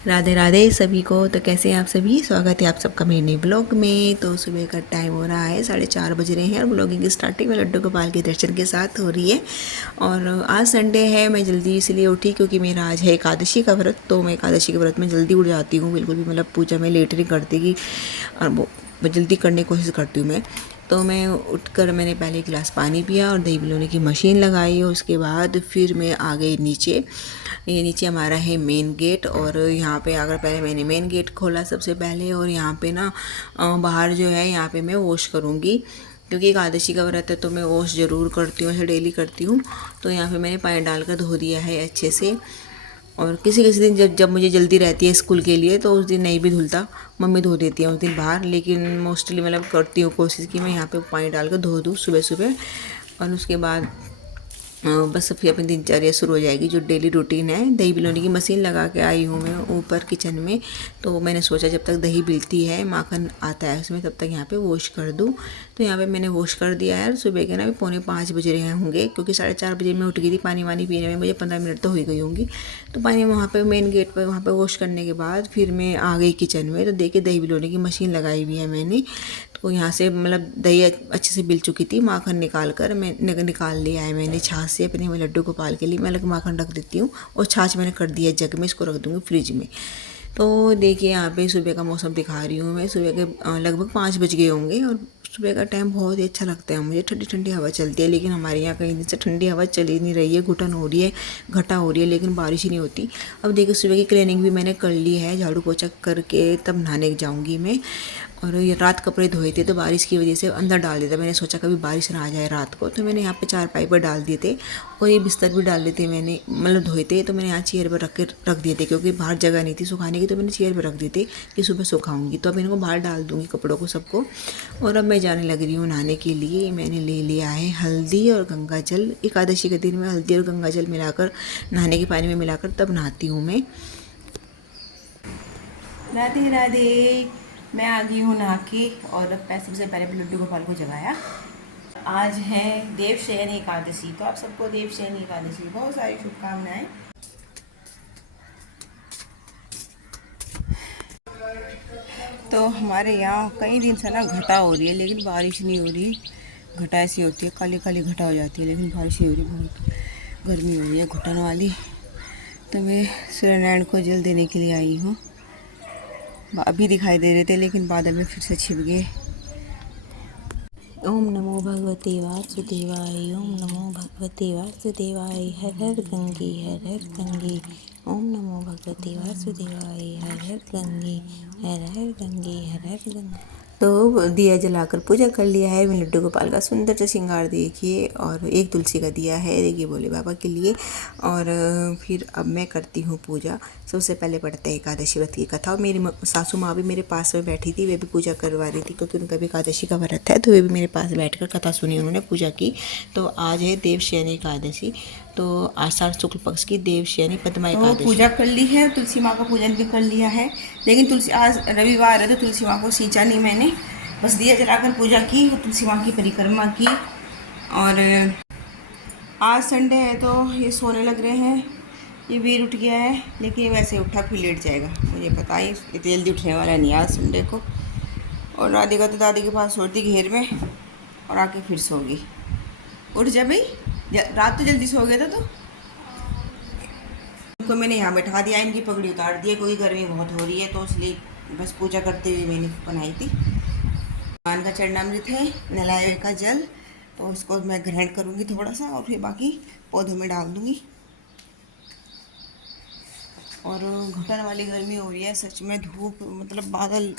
राधे राधे सभी को। तो कैसे हैं आप सभी? स्वागत है आप सबका मेरे नए ब्लॉग में। तो सुबह का टाइम हो रहा है 4:30 बज रहे हैं और ब्लॉगिंग की स्टार्टिंग में लड्डू गोपाल के दर्शन के साथ हो रही है। और आज संडे है, मैं जल्दी इसलिए उठी क्योंकि मेरा आज है एकादशी का व्रत। तो मैं एकादशी के व्रत में जल्दी उठ जाती हूँ, बिल्कुल भी मतलब पूजा में लेट नहीं करती कि और वो जल्दी करने की कोशिश करती हूँ मैं। तो मैं उठकर मैंने पहले एक गिलास पानी पिया और दही बिलोने की मशीन लगाई और उसके बाद फिर मैं आ गई नीचे। ये नीचे हमारा है मेन गेट और यहाँ पे आकर पहले मैंने मेन गेट खोला सबसे पहले। और यहाँ पे ना बाहर जो है यहाँ पे मैं वॉश करूँगी क्योंकि एकादशी का व्रत है तो मैं वॉश ज़रूर करती हूँ, ऐसे डेली करती हूँ। तो यहाँ पे मैंने पानी डालकर धो दिया है अच्छे से। और किसी किसी दिन जब जब मुझे जल्दी रहती है स्कूल के लिए तो उस दिन नहीं भी धुलता, मम्मी धो देती है उस दिन बाहर। लेकिन मोस्टली मतलब करती हूँ कोशिश कि मैं यहाँ पे पानी डाल कर धो दूँ सुबह सुबह। और उसके बाद बस फिर अपनी दिनचर्या शुरू हो जाएगी जो डेली रूटीन है। दही बिलोने की मशीन लगा के आई हूँ मैं ऊपर किचन में। तो मैंने सोचा जब तक दही बिलती है, माखन आता है उसमें, तब तक यहाँ पे वॉश कर दूँ। तो यहाँ पे मैंने वॉश कर दिया है। सुबह के ना भी 4:45 बज रहे होंगे क्योंकि 4:30 बजे मैं उठ गई थी। पानी वानी पीने में मुझे 15 मिनट तो हो ही गई होंगी। तो पानी वहाँ पर मेन गेट पर वहाँ पर वॉश करने के बाद फिर मैं आ गई किचन में। तो देखिए दही बिलोने की मशीन लगाई हुई है मैंने। तो यहाँ से मतलब दही अच्छे से बिल चुकी थी, माखन निकाल कर मैं निकाल लिया है मैंने छाछ से अपने लड्डू गोपाल के लिए। मैं अलग माखन रख देती हूँ और छाछ मैंने कर दिया जग में, इसको रख दूँगी फ्रिज में। तो देखिए यहाँ पे सुबह का मौसम दिखा रही हूँ मैं। सुबह के लगभग 5 बज गए होंगे और सुबह का टाइम बहुत ही अच्छा लगता है मुझे। ठंडी ठंडी हवा चलती है, लेकिन हमारे यहाँ कहीं दिन से ठंडी हवा चली नहीं रही है। घुटन हो रही है, घटा हो रही है, लेकिन बारिश ही नहीं होती। अब देखिए सुबह की क्लीनिंग भी मैंने कर ली है, झाड़ू पोछा करके तब नहाने जाऊँगी मैं। और ये रात कपड़े धोए थे तो बारिश की वजह से अंदर डाल दिया था। मैंने सोचा कभी बारिश ना आ जाए रात को, तो मैंने यहाँ पे चारपाई पर डाल दिए थे। और ये बिस्तर भी डाल दिए थे मैंने, मतलब धोए थे तो मैंने यहाँ चेयर पर रख दिए थे क्योंकि बाहर जगह नहीं थी सुखाने की। तो मैंने चेयर पर रख दिए थे कि सुबह सुखाऊंगी। तो अब इनको बाहर डाल दूँगी कपड़ों को सबको। और अब मैं जाने लग रही हूँ नहाने के लिए। मैंने ले लिया है हल्दी और गंगा जल। एकादशी के दिन में हल्दी और गंगा जल मिलाकर नहाने के पानी में मिलाकर तब नहाती हूँ मैं। राधे राधे। मैं आ गई हूँ नहा के और सबसे पहले लड्डू गोपाल को जगाया। आज है देवशयनी एकादशी, तो आप सबको देवशयनी एकादशी की बहुत सारी शुभकामनाएं। तो हमारे यहाँ कई दिन से ना घटा हो रही है लेकिन बारिश नहीं हो रही। घटा ऐसी होती है, काली काली घटा हो जाती है लेकिन बारिश नहीं हो रही। बहुत गर्मी हो रही है घुटन वाली। तो मैं सूर्यनारायण को जल देने के लिए आई हूँ। अभी दिखाई दे रहे थे लेकिन बादल में फिर से छिप गए। ओम नमो भगवते वासुदेवाय। ओम नमो भगवते वासुदेवाय। हर हर गंगे हर हर गंगे। ओम नमो भगवते वासुदेवाय। हर हर गंगे हर हर गंगे हर हर गंगे। तो दिया जलाकर पूजा कर लिया है। मैं लड्डू गोपाल का सुंदर सा श्रृंगार देखिए, और एक तुलसी का दिया है देखिए भोले बाबा के लिए। और फिर अब मैं करती हूँ पूजा। सबसे पहले पढ़ते हैं एकादशी व्रत की कथा। और मेरी सासू माँ भी मेरे पास में बैठी थी, वे भी पूजा करवा रही थी क्योंकि उनका भी एकादशी का व्रत है। तो वे भी मेरे पास बैठकर कथा सुनी, उन्होंने पूजा की। तो आज है देवशयनी एकादशी, तो आषाढ़ शुक्ल पक्ष की देवशयनी पद्मा एकादशी। तो पूजा कर ली है, तुलसी माँ का पूजन भी कर लिया है। लेकिन तुलसी आज रविवार है तो तुलसी माँ को सींचा नहीं मैंने, बस दिया जलाकर पूजा की और तुलसी माँ की परिक्रमा की। और आज संडे है तो ये सोने लग रहे हैं। ये वीर उठ गया है लेकिन वैसे उठा फिर लेट जाएगा, मुझे पता ही इतनी जल्दी उठने वाला नहीं आज संडे को। और राधिका तो दादी के पास छोड़ती घेर में और आके फिर सोगी। उठ जा भाई, रात तो जल्दी सो गया था। तो उनको मैंने यहाँ बैठा दिया, इनकी पगड़ी उतार दी क्योंकि गर्मी बहुत हो रही है, तो इसलिए बस पूजा करते हुए मैंने बनाई थी। भगवान का चरणामृत है, नलाये का जल, तो उसको मैं ग्रहण करूँगी थोड़ा सा और फिर बाकी पौधों में डाल दूँगी। और घुटन वाली गर्मी हो रही है सच में, धूप मतलब बादल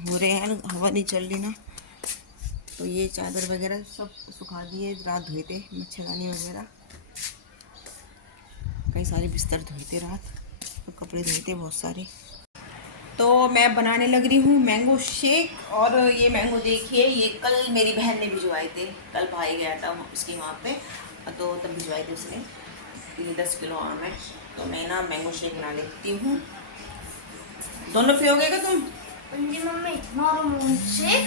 हो रहे हैं, हवा नहीं चल रही ना। तो ये चादर वगैरह सब सुखा दिए, रात धोए थे मच्छरदानी वगैरह, कई सारे बिस्तर धोए थे रात, तो कपड़े धोए थे बहुत सारे। तो मैं बनाने लग रही हूँ मैंगो शेक। और ये मैंगो देखिए, ये कल मेरी बहन ने भिजवाए थे, कल भाई गया था उसकी वहाँ पे, तो तब भिजवाए थे उसने। ये 10 किलो आम है, तो मैं ना मैंगो शेक बना लेती हूँ। दोनों पियोगे क्या तुम? जी मम्मी, मारो मूंछ शेक।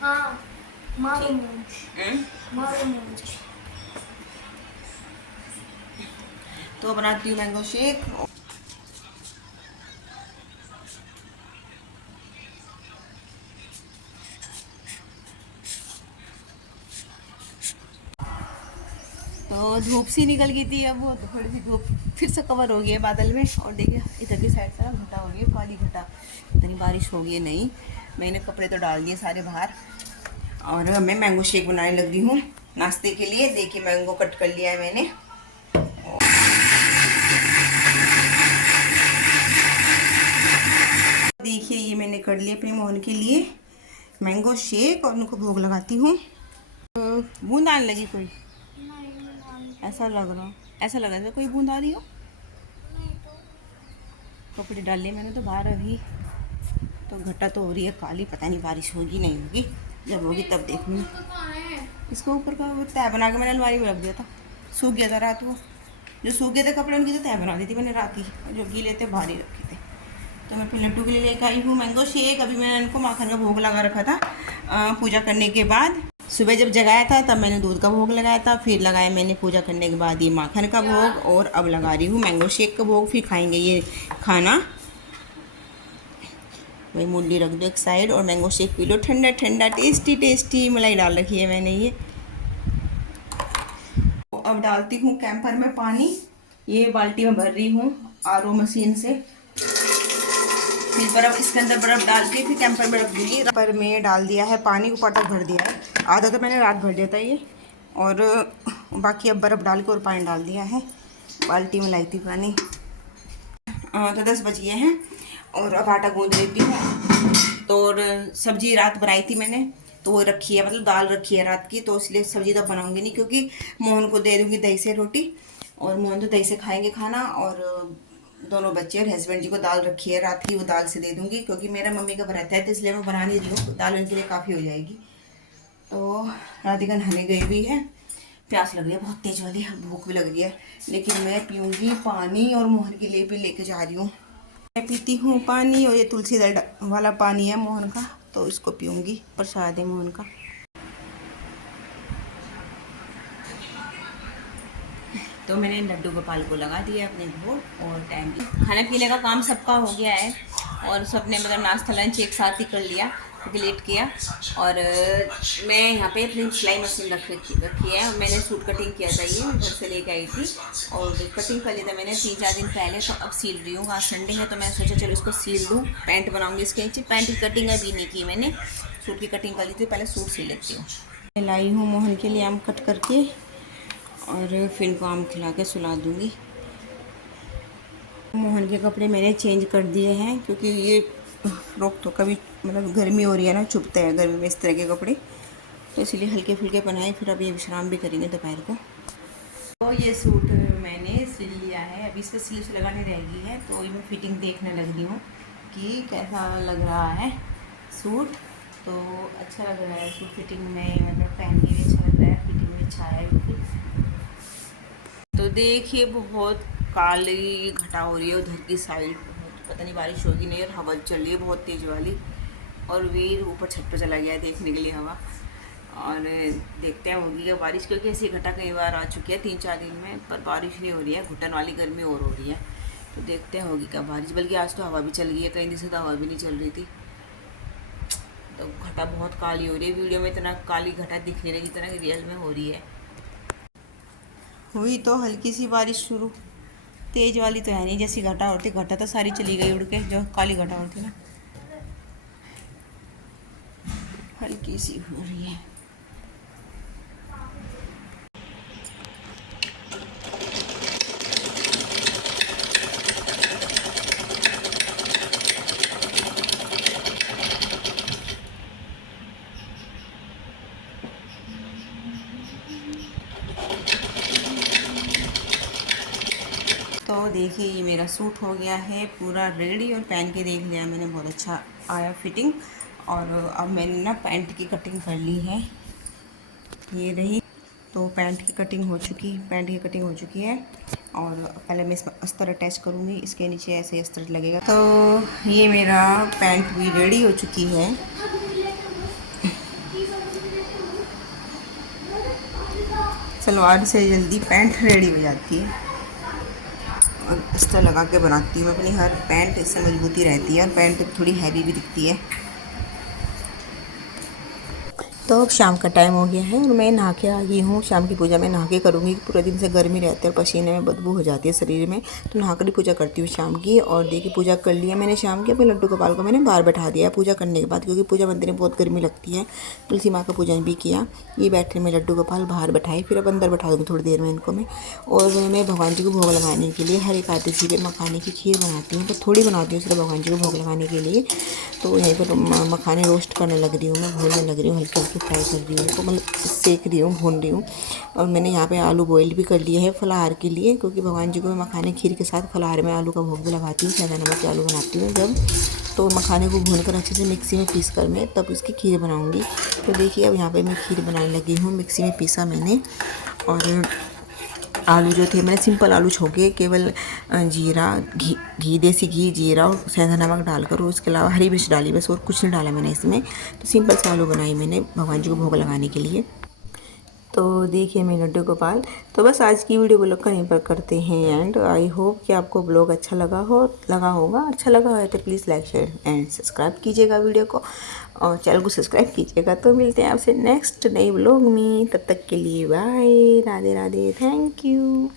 हाँ, मारो मूंछ। तो बनाती हूँ मैंगो शेक। तो धूप सी निकल गई थी, अब वो थोड़ी सी धूप फिर से कवर हो गई है बादल में। और देखिए इधर की साइड से घटा हो रही है, काली घटा, इतनी बारिश होगी नहीं। मैंने कपड़े तो डाल दिए सारे बाहर और मैं मैंगो शेक बनाने लग रही हूँ नाश्ते के लिए। देखिए मैंगो कट कर लिया है मैंने। देखिए ये मैंने कर लिया अपने मोहन के लिए मैंगो शेक और उनको भोग लगाती हूँ। बूंद आने लगी कोई, ऐसा लग रहा, ऐसा लग रहा था कोई बूंद आ रही हो। कपड़े डाल लिए मैंने तो बाहर अभी, तो घटा तो हो रही है काली, पता नहीं बारिश होगी नहीं होगी, जब होगी तब देखूँगी। इसको ऊपर का वो तय बना के मैंने अलमारी में रख दिया था, सूख गया था रात वो, जो सूख गए थे कपड़े उनकी तो तय बना दी थी मैंने रात ही, जो गीले थे बाहर ही रखे थे। तो मैं फिर लड्डू के लिए लेकर आई हूँ मैंगो शेक। अभी मैंने इनको माखन का भोग लगा रखा था पूजा करने के बाद। सुबह जब जगाया था तब मैंने दूध का भोग लगाया था, फिर लगाया मैंने पूजा करने के बाद ये माखन का भोग, और अब लगा रही हूँ मैंगो शेक का भोग। फिर खाएंगे ये खाना। वही मुंडी रख दो एक साइड और मैंगो शेक पी लो ठंडा ठंडा, टेस्टी टेस्टी। मलाई डाल रखी है मैंने ये। अब डालती हूँ कैंपर में पानी, ये बाल्टी में भर रही हूँ आरओ मशीन से। फिर बर्फ़, इसके अंदर बर्फ़ डाल के फिर कैंपर में रख दूँगी। पर में डाल दिया है पानी, ऊपर तक भर दिया है, आधा तो मैंने रात भर दिया था ये, और बाकी अब बर्फ़ डाल के और पानी डाल दिया है। बाल्टी में लाई थी पानी। तो 10 बज गए हैं और अब आटा गूँध लेती हूँ। तो और सब्जी रात बनाई थी मैंने, तो वो रखी है, मतलब दाल रखी है रात की, तो इसलिए सब्जी तो बनाऊँगी नहीं, क्योंकि मोहन को दे दूँगी दही से रोटी, और मोहन तो दही से खाएँगे खाना, और दोनों बच्चे और हस्बैंड जी को दाल रखी है रात की, वो दाल से दे दूँगी, क्योंकि मेरा मम्मी का व्रत है तो इसलिए मैं बना नहीं रही हूँ, दाल उनके लिए काफ़ी हो जाएगी। तो राधिका नहाने गई हुई है, प्यास लग रही है बहुत तेज़ वाली, भूख भी लग रही है, लेकिन मैं पीऊँगी पानी और मोहन के लिए भी लेके जा रही हूँ। मैं पीती हूँ पानी, और ये तुलसी दल वाला पानी है मोहन का, तो इसको पीऊँगी, प्रसाद है मोहन का। तो मैंने लड्डू गोपाल को लगा दिया अपने भोग, और टाइम खाने पीने का काम सबका हो गया है, और सबने मतलब नाश्ता लंच एक साथ ही कर लिया, लेट किया। और मैं यहाँ पे अपनी सिलाई मशीन रखी है, और मैंने सूट कटिंग किया था, ये घर से लेके आई थी, और कटिंग कर लिया था मैंने 3-4 दिन पहले। तो अब सील रही हूँ, आज संडे है तो मैं सोचा चलो इसको सील दूँ, पैंट बनाऊँगी इसके नीचे। पैंट की कटिंग अभी नहीं की मैंने, सूट की कटिंग कर ली थी, पहले सूट सी लेती हूँ। मैं लाई हूँ मोहन के लिए आम कट करके, और फिर इनको आम खिला के सुला दूँगी। मोहन के कपड़े मैंने चेंज कर दिए हैं, क्योंकि ये फ्रॉक तो कभी मतलब गर्मी हो रही है ना, चुभते हैं गर्मी में इस तरह के कपड़े, तो इसलिए हल्के फुल्के बनाए। फिर अब ये विश्राम भी करेंगे दोपहर को। तो ये सूट मैंने सिल लिया है, अभी इस पर स्लीव्स लगाने रहेगी है, तो ये मैं फिटिंग देखने लग रही हूँ कि कैसा लग रहा है सूट। तो अच्छा लग रहा है सूट, फिटिंग में मतलब पहनने में अच्छा लग रहा है, फिटिंग में अच्छा है। तो देखिए बहुत काली घटा हो रही है उधर की साइड, पता नहीं बारिश होगी नहीं, और हवा चल रही है बहुत तेज़ वाली। और वीर ऊपर छत पर चला गया है देखने के लिए हवा, और देखते हैं होगी क्या बारिश, क्योंकि ऐसी घटा कई बार आ चुकी है 3-4 दिन में, पर बारिश नहीं हो रही है, घुटन वाली गर्मी और हो रही है। तो देखते हैं होगी क्या बारिश। बल्कि आज तो हवा भी चल गई है, कई दिन से तो हवा भी नहीं चल रही थी। तो घटा बहुत काली हो रही है, वीडियो में इतना काली घटा दिख नहीं रही जितना कि रियल में हो रही है। हुई तो हल्की सी बारिश शुरू, तेज वाली तो है नहीं, जैसी घटा होती, घटा तो सारी चली गई उड़ के, जो काली घटा होती ना, हल्की सी हो रही है। तो देखिए ये मेरा सूट हो गया है पूरा रेडी, और पहन के देख लिया मैंने, बहुत अच्छा आया फिटिंग। और अब मैंने ना पैंट की कटिंग कर ली है, ये रही। तो पैंट की कटिंग हो चुकी है, और पहले मैं इसमें अस्तर अटैच करूँगी, इसके नीचे ऐसे अस्तर लगेगा। तो ये मेरा पैंट भी रेडी हो चुकी है। सलवार से जल्दी पैंट रेडी हो जाती है, और अस्तर लगा के बनाती हूँ मैं अपनी हर पैंट, इससे मजबूती रहती है, और पैंट थोड़ी हैवी भी दिखती है। तो अब शाम का टाइम हो गया है और मैं नहा के आ गई हूँ। शाम की पूजा मैं नहा के करूँगी, पूरे दिन से गर्मी रहती है और पसीने में बदबू हो जाती है शरीर में, तो नहा कर ही पूजा करती हूँ शाम की। और देखिए पूजा कर लिया मैंने शाम की। अपने लड्डू गोपाल को मैंने बाहर बैठा दिया पूजा करने के बाद, क्योंकि पूजा मंदिर में बहुत गर्मी लगती है। तुलसी माँ का पूजन भी किया। ये बैठे मैं लड्डू गोपाल बाहर बैठाए, फिर अब अंदर बैठा दूँगी थोड़ी देर में इनको मैं। और मैं भगवान जी को भोग लगाने के लिए हर एकादशी पे मखाने की खीर बनाती हूँ, तो थोड़ी बनाती हूँ सिर्फ भगवान जी को भोग लगाने के लिए। तो यहीं पर मखाने रोस्ट करने लग रही हूँ मैं, भूनने लग रही हूँ, हल्की हल्की फ्राई कर रही हूँ, तो मतलब सेक रही हूँ, भून रही हूँ। और मैंने यहाँ पे आलू बॉईल भी कर लिए है फलाहार के लिए, क्योंकि भगवान जी को मैं मखाने खीर के साथ फलाहार में आलू का भोग भी लगाती हूँ। सादा नमक के आलू बनाती हूँ जब, तो मखाने को भूनकर अच्छे से मिक्सी में पीस कर मैं तब इसकी खीर बनाऊँगी। तो देखिए अब यहाँ पर मैं खीर बनाने लगी हूँ। मिक्सी में पीसा मैंने, और आलू जो थे मैंने सिंपल आलू छोके, केवल जीरा घी देसी घी, जीरा और सेंधा नमक डालकर, और उसके अलावा हरी मिर्च डाली बस, और कुछ नहीं डाला मैंने इसमें। तो सिंपल से आलू बनाई मैंने भगवान जी को भोग लगाने के लिए। तो देखिए मैं लड्डू गोपाल। तो बस आज की वीडियो ब्लॉग का यहीं पर करते हैं एंड। आई होप कि आपको ब्लॉग अच्छा लगा होगा। अच्छा लगा है तो please like share and subscribe कीजिएगा वीडियो को, और चैनल को सब्सक्राइब कीजिएगा। तो मिलते हैं आपसे नेक्स्ट नए ब्लॉग में, तब तक के लिए bye, Radhe Radhe, thank you.